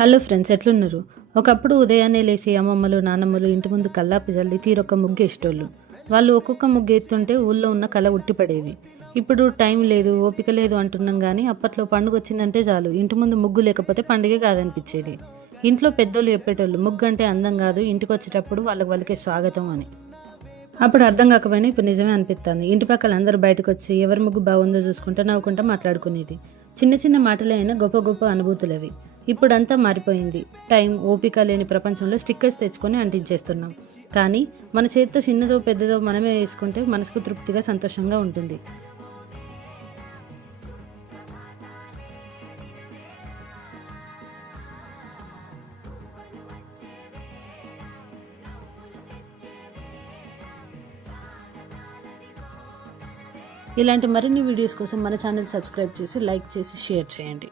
Hello friends, ఎట్లున్నారు? ఒకప్పుడు ఉదయాన్నే లేసి అమ్మమ్మలు నానమ్మలు ఇంటి ముందు కల్లాపి జల్లి తీరొక్క ముగ్గు వేసేటోళ్ళు. వాళ్ళు ఒక్కొక్క ముగ్గు ఎత్తుంటే ఊళ్ళో ఉన్న కళ ఉట్టిపడేది. ఇప్పుడు టైం లేదు, ఓపిక లేదు అంటున్నాం కానీ అప్పట్లో పండుగ వచ్చిందంటే చాలు, ఇంటి ముందు ముగ్గు లేకపోతే పండుగే కాదనిపించేది. ఇంట్లో పెద్దోళ్ళు చెప్పేటోళ్ళు, ముగ్గు అంటే అందం కాదు, ఇంటికి వచ్చేటప్పుడు వాళ్ళకే స్వాగతం అని. అప్పుడు అర్థం కాకపోయినా ఇప్పుడు నిజమే అనిపిస్తుంది. ఇంటి పక్కల అందరూ బయటకు వచ్చి ఎవరి ముగ్గు బాగుందో చూసుకుంటా నవ్వుకుంటా మాట్లాడుకునేది. చిన్న చిన్న మాటలే అయినా గొప్ప గొప్ప అనుభూతులు అవి. ఇప్పుడంతా మారిపోయింది. టైం, ఓపిక లేని ప్రపంచంలో స్టిక్కర్స్ తెచ్చుకొని అంటించేస్తున్నాం. కానీ మన చేతితో చిన్నదో పెద్దదో మనమే వేసుకుంటే మనసుకు తృప్తిగా సంతోషంగా ఉంటుంది. ఇలాంటి మరిన్ని వీడియోస్ కోసం మన ఛానల్ సబ్స్క్రైబ్ చేసి లైక్ చేసి షేర్ చేయండి.